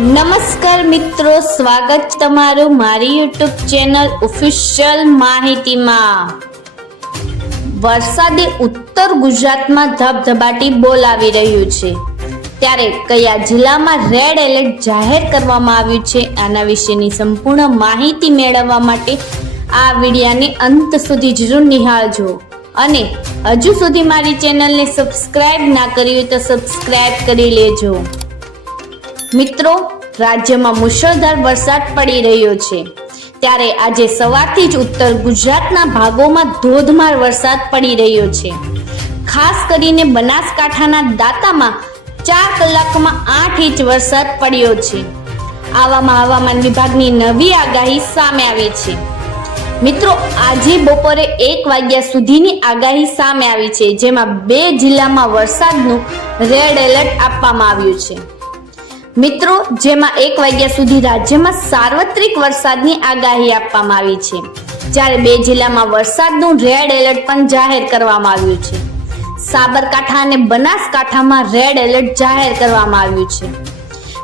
નમસ્કાર મિત્રો, સ્વાગત તમારું મારી યુટ્યુબ ચેનલ ઓફિશિયલ માહિતીમાં. વરસાદે ઉત્તર ગુજરાતમાં ધબધબાટી બોલાવી રહ્યું છે. ત્યારે કયા જિલ્લામાં રેડ એલર્ટ જાહેર કરવામાં આવ્યું છે, આના વિશેની સંપૂર્ણ માહિતી મેળવવા માટે આ વિડિયાને અંત સુધી જરૂર નિહાળજો. અને હજુ સુધી મારી ચેનલને સબસ્ક્રાઇબ ના કરી હોય તો સબસ્ક્રાઇબ કરી લેજો. મિત્રો, રાજ્યમાં મુશળધાર વરસાદ પડી રહ્યો છે. ત્યારે આજે સવારથી જ ઉત્તર ગુજરાતના ભાગોમાં ધોધમાર વરસાદ પડી રહ્યો છે. ખાસ કરીને બનાસકાંઠાના દાંતામાં ચાર કલાકમાં આઠ ઇંચ વરસાદ પડ્યો છે. આવામાં હવામાન વિભાગની નવી આગાહી સામે આવી છે. મિત્રો, આજે બપોરે એક વાગ્યા સુધીની આગાહી સામે આવી છે, જેમાં બે જિલ્લામાં વરસાદનું રેડ એલર્ટ આપવામાં આવ્યું છે. મિત્રો, જેમાં એક વાગ્યા સુધી રાજ્યમાં સાર્વત્રિક વરસાદની આગાહી આપવામાં આવી છે. જ્યારે બે જિલ્લામાં વરસાદનું રેડ એલર્ટ પણ જાહેર કરવામાં આવ્યું છે. સાબરકાંઠા અને બનાસકાંઠામાં રેડ એલર્ટ જાહેર કરવામાં આવ્યું છે.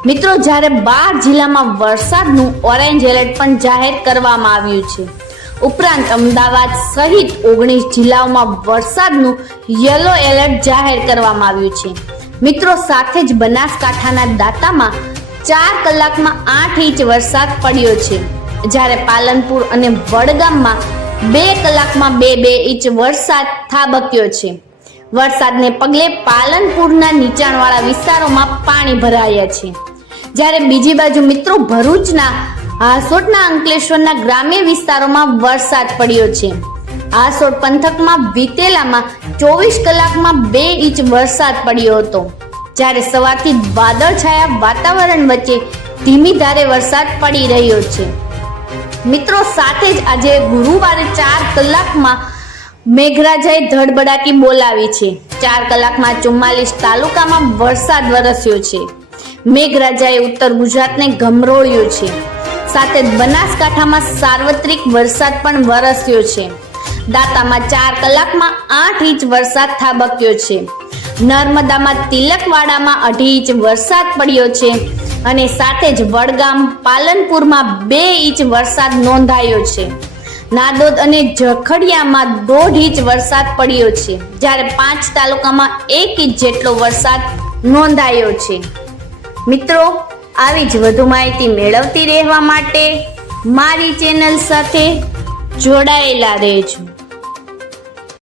મિત્રો, જ્યારે બાર જિલ્લામાં વરસાદનું ઓરેન્જ એલર્ટ પણ જાહેર કરવામાં આવ્યું છે. ઉપરાંત અમદાવાદ સહિત ઓગણીસ જિલ્લાઓમાં વરસાદનું યલો એલર્ટ જાહેર કરવામાં આવ્યું છે. મિત્રો, સાથે જ બનાસકાંઠાના દાંતામાં ચાર કલાકમાં આઠ ઇંચ વરસાદ પડ્યો છે. જ્યારે પાલનપુર અને વડગામમાં બે કલાકમાં બે બે ઇંચ વરસાદ થાબક્યો છે. વરસાદને પગલે પાલનપુરના નીચાણવાળા વિસ્તારોમાં પાણી ભરાયા છે. જ્યારે બીજી બાજુ મિત્રો, ભરૂચના હાસોટના અંકલેશ્વરના ગ્રામ્ય વિસ્તારોમાં વરસાદ પડ્યો છે. આસોડ પંથકમાં વિતેલામાં ચોવીસ કલાકમાં બે ઇંચ વરસાદ પડ્યો હતો. જ્યારે સવારથી વાદળછાયા વાતાવરણ વચ્ચે ધીમી ધારે વરસાદ પડી રહ્યો છે. મિત્રો, સાથે જ આજે ગુરુવારે ચાર કલાકમાં મેઘરાજાએ ધડબડાટી બોલાવી છે. ચાર કલાકમાં ચુમ્માલીસ તાલુકામાં વરસાદ વરસ્યો છે. મેઘરાજાએ ઉત્તર ગુજરાતને ગમરોળ્યું છે. સાથે બનાસકાંઠામાં સાર્વત્રિક વરસાદ પણ વરસ્યો છે. દાંતામાં ચાર કલાકમાં આઠ ઇંચ વરસાદ થાબક્યો છે. નર્મદામાં તિલકવાડામાં અઢી ઇંચ વરસાદ પડ્યો છે અને સાથે જ વડગામ પાલનપુરમાં બે ઇંચ વરસાદ નોંધાયો છે. નાદોદ અને જખડિયામાં દોઢ ઇંચ વરસાદ પડ્યો છે. જ્યારે પાંચ તાલુકામાં એક ઇંચ જેટલો વરસાદ નોંધાયો છે. મિત્રો, આવી જ વધુ માહિતી મેળવતી રહેવા માટે મારી ચેનલ સાથે જોડાયેલા રહેજો.